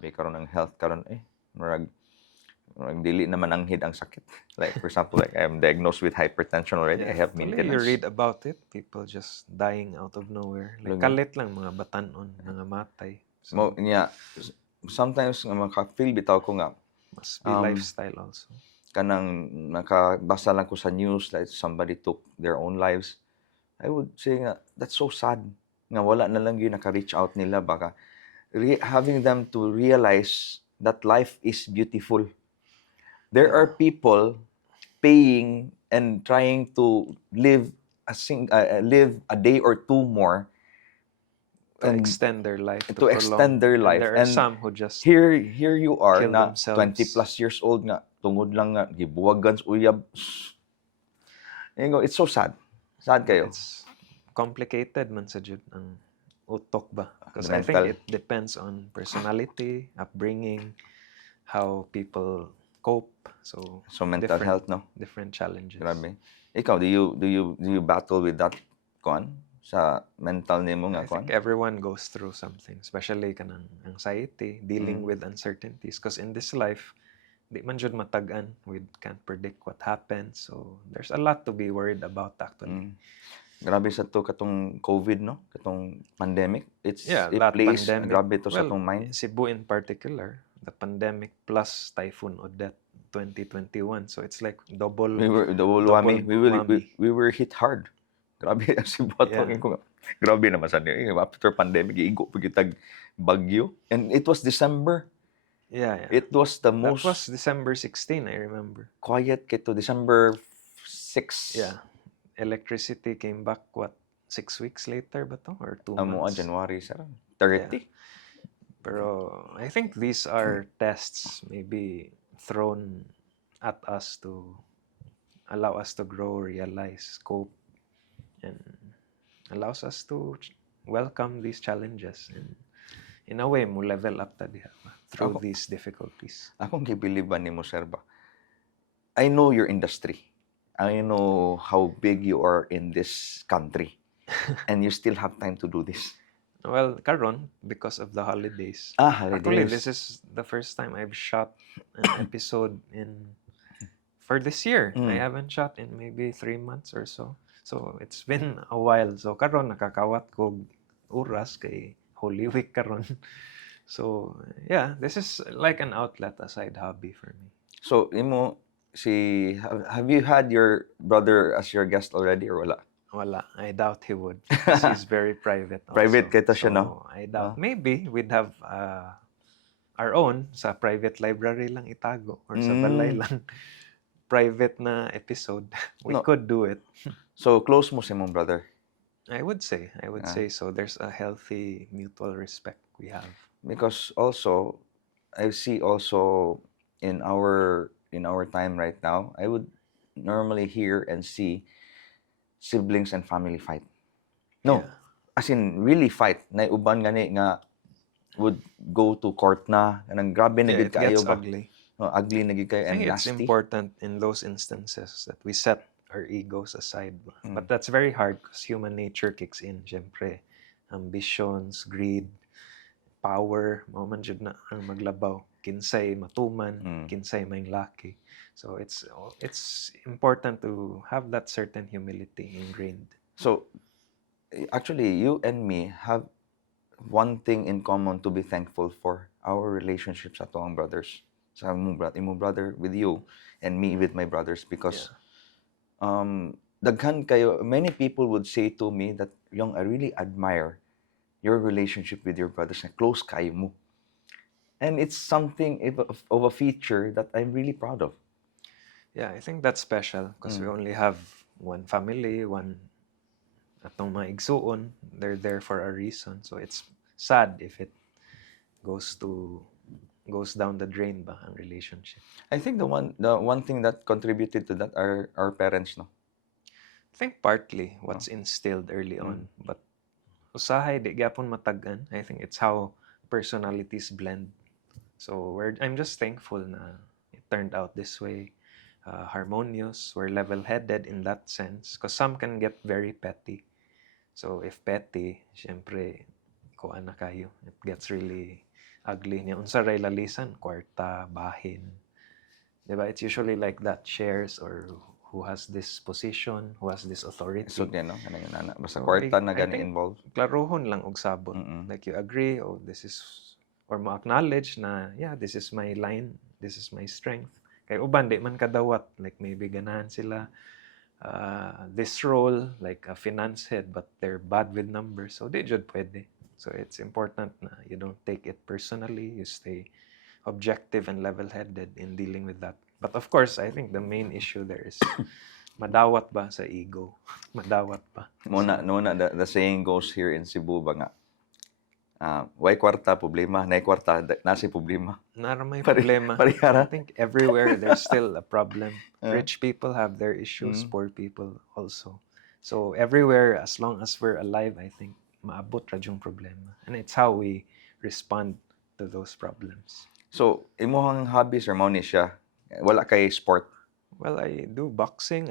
Grabe karon ang health karon murag dili naman anghid ang sakit. Like for example, like I am diagnosed with hypertension already. I have Actually, you maintenance. read about it. People just dying out of nowhere. Like, Lagi. kalit lang mga batanon, mga matay. Mo So, niya sometimes nga maka-feel bitaw ko nga must be lifestyle also. kanang nakabasa lang ko sa news like somebody took their own lives. I would say nga that's so sad nga wala na lang yun naka-reach out nila baka having them to realize that life is beautiful. There are people paying and trying to live live a day or two more To and extend their life. to extend prolong. their And life. there are some who just here you are kill na themselves. 20 plus years old nga tungod lang nga gibuwagan sa uyab. It's so sad. Sad kayo. It's complicated man sa jud ang utok ba? Because The I think mental. it depends on personality, upbringing, how people cope. So mental health, no? different challenges. Grabe. Ikaw, do you battle with that kuan sa mental nimo nga I think kuan? everyone goes through something, especially kanang anxiety, dealing with uncertainties. Because in this life, di man jud matagan. We can't predict what happens. So there's a lot to be worried about actually. Grabe sa to katong COVID, no? Katong pandemic. It that plays pandemic. grabe to sa tong mind. Cebu in particular, the pandemic plus Typhoon Odette 2021. So it's like double. We were whammy. We were hit hard. Grabe ang Cebu atong ko. Grabe naman sa after pandemic igo pagitag bagyo and it was December. Yeah. It was the most That was December 16, I remember. Quiet kito December 6. Yeah. Electricity came back 6 weeks later ba to or 2 Amo months? January 30. Yeah. Pero I think these are tests maybe thrown at us to allow us to grow, realize, cope, and allows us to welcome these challenges and in a way mo level up ta diha through these difficulties. Akong gibiliban nimo sir ba. I know your industry. I know how big you are in this country and you still have time to do this. Well, karon because of the holidays. Holidays. Actually, this is the first time I've shot an episode for this year. I haven't shot in maybe 3 months or so. So it's been a while. So karon nakakawat ko oras kay Holy Week karon. So yeah, this is like an outlet, a side hobby for me. So have you had your brother as your guest already or wala? Wala. I doubt he would. He's very private also. Private kita siya, no? I doubt. Maybe we'd have our own sa private library lang itago or sa balay lang private na episode. We could do it. So close mo si mong brother? I would say so. There's a healthy mutual respect we have. Because also I see also in our time right now, I would normally hear and see siblings and family fight. No, as in really fight. Na uban gani nga would go to court na. Kanang grabe na gid kayo ba? Ugly. Ugly na gid kayo and I think it's nasty. important in those instances that we set our egos aside. But that's very hard because human nature kicks in. Siyempre, ambitions, greed, power, mao man jud na ang maglabaw. Kinsay matuman, kinsay maynglaki. So it's important to have that certain humility ingrained. So actually, you and me have one thing in common to be thankful for: our relationships sa tuwang brothers. Sa imong brother with you and me with my brothers, because daghan kayo, many people would say to me that, Young, I really admire your relationship with your brothers na close kayo mo. And it's something of a feature that I'm really proud of. Yeah, I think that's special because we only have one family, atong mga igsuon. They're there for a reason. So it's sad if it goes down the drain ba ang relationship. I think the one thing that contributed to that are our parents, no? I think partly what's instilled early on, but usahay di gyapon matagan. I think it's how personalities blend. So I'm just thankful na it turned out this way. Harmonious, we're level-headed in that sense because some can get very petty. So if petty, syempre kuan na kayo. It gets really ugly niya. Unsa ray lalisan, kwarta, bahin. Diba? It's usually like that, shares or who has this position, who has this authority. So, yan, no? Kanang inana. Basta So, kwarta na I gani think involved. klarohon lang og sabot. Mm-mm. Like you agree, oh, this is, or ma-acknowledge na, yeah, this is my line, this is my strength. Kay uban, di man kadawat. Like maybe ganahan sila this role, like a finance head, but they're bad with numbers. So, di jud pwede. So, it's important na you don't take it personally. You stay objective and level-headed in dealing with that. But of course, I think the main issue there is madawat ba sa ego? Madawat ba? Muna, the saying goes here in Cebu ba nga, why kwarta problema, nay kwarta nasi problema. Nara may problema. Parihara. I think everywhere there's still a problem. Yeah. Rich people have their issues, poor people also. So everywhere, as long as we're alive, I think maabot ra yung problema. And it's how we respond to those problems. So, imuhang hobbies or mao ni siya? Wala kay sport? Well, I do boxing.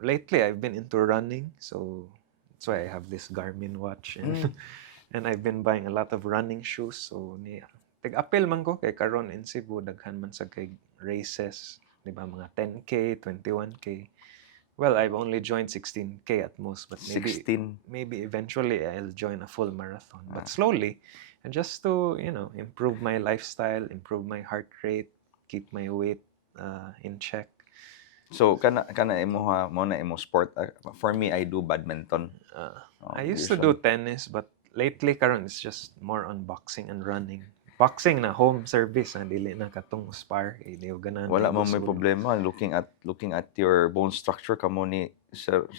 Lately I've been into running, so that's why I have this Garmin watch and and I've been buying a lot of running shoes. So niya, tig-apil man ko kay karon in Cebu daghan man sa kay races, di ba, mga 10K, 21K. Well, I've only joined 16K at most, but 16. maybe eventually I'll join a full marathon. But slowly, and just to, improve my lifestyle, improve my heart rate, keep my weight in check. So, kana imuha mo na imo sport. For me, I do badminton. I used to do tennis, but lately karon it's just more on boxing and running. Boxing na home service, dili na katong spar, di ganan. Wala mo may problema looking at your bone structure kamo ni Sir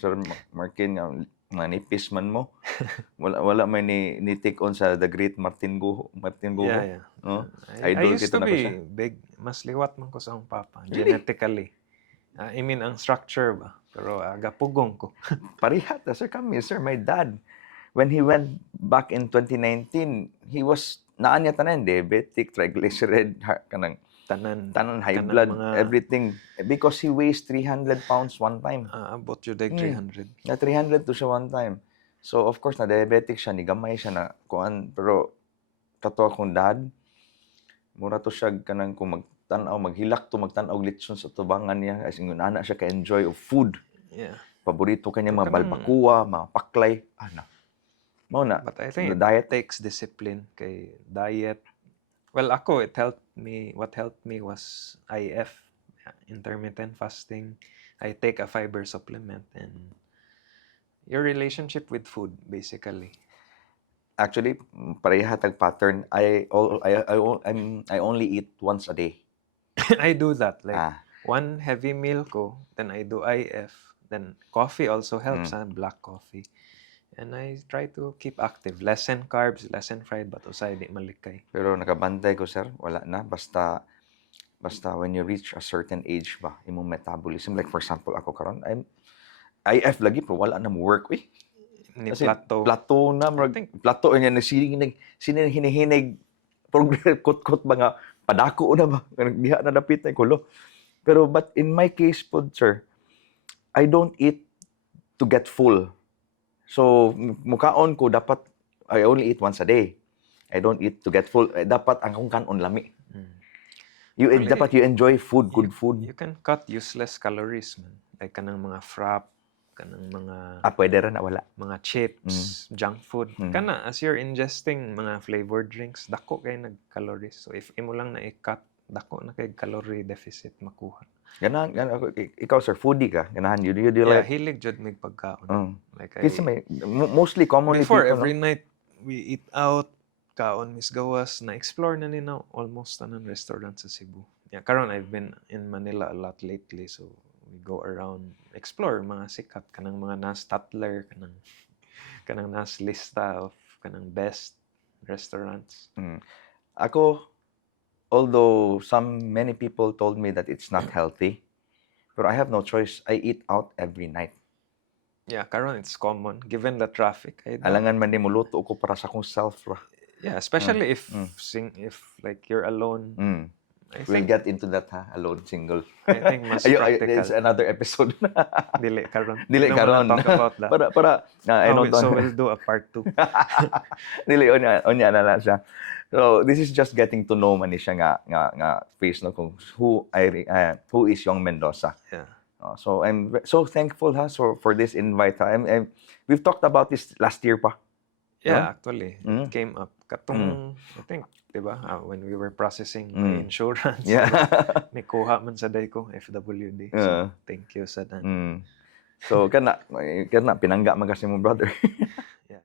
Martin nga manipis man mo. wala may ni take on sa the great Martin Guho. Yeah. No? I Idol used kita to na ko be siya. big, mas liwat man ko sa akong papa, Really? genetically. I mean, ang structure ba? Pero aga pugong ko. Parihat na sir kami, sir. My dad, when he went back in 2019, he was naanya tanan diabetic, triglyceride, kanang tanan high kanang blood, mga- everything, because he weighs 300 pounds one time. Abot yun like 300. Na 300 to siya one time. So of course na diabetic siya, ni gamay siya na kuan, pero kato akong dad, mura to siya kanang kung maghilak to magtan-aw litson sa tubangan niya, as in ana siya ka-enjoy of food. Yeah. Paborito kanya mga Kanang- balbacoa, mga paklay, mao na. But I think The it diet. takes discipline kay diet. Well, ako, what helped me was IF, intermittent fasting. I take a fiber supplement and your relationship with food, basically. Actually, parehatag pattern. I only eat once a day. I do that. Like, Ah, one heavy meal ko, then I do IF. Then coffee also helps, black coffee. And I try to keep active. Lessen carbs, lessen fried, but usay di malikay. pero nakabantay ko sir, wala na basta when you reach a certain age ba, imong metabolism, like for example ako karon, I'm IF lagi pero wala na mo work Ni Kasi plateau. na plato niya na hinihinig progress kot ba nga padako na ba diha na dapit na kulo. Pero but in my case po sir, I don't eat to get full. So mukaon ko dapat I only eat once a day. I don't eat to get full. Dapat ang akong kanon lami. Actually, Dapat you enjoy food, good food. You can cut useless calories, man. Like kanang mga frap, kanang mga Pwede rin na wala. mga chips, junk food. Kana, as you're ingesting mga flavored drinks, dako kay nag-calories. So if imo lang na i-cut, dako na kay calorie deficit makuha. Ganahan ako. Ikaw sir, foodie ka. Ganahan you do Yeah, like hilig jud mig pagkaon. Like kasi may mostly commonly before people, every night we eat out, kaon mis gawas, na-explore na nina almost tanan restaurant sa Cebu. Yeah, karon I've been in Manila a lot lately, so we go around, explore mga sikat, kanang mga nas Tatler, kanang nas lista of kanang best restaurants. Ako, although many people told me that it's not healthy, pero I have no choice. I eat out every night. Yeah, karon it's common given the traffic. Alangan man din mo luto ko para sa akong self. Yeah, especially if like you're alone. I We'll think get into that alone, single. I think mas practical. It's another episode. Dili karon. Dili We don't wanna karon. talk about that. para I know So we'll do a part 2. Dili onya na lang siya. So this is just getting to know man ni siya nga face no kung who is Young Mendoza. Yeah. So I'm so thankful ha for this invite ha. We've talked about this last year pa. Yeah, No? actually, Mm. it came up. Mm. Katong, I think, diba, when we were processing my Mm. insurance, Yeah. diba, may kuha man sa day ko, FWD. So, Yeah. thank you sa dan. Mm. So kana pinangga man kasi mo brother.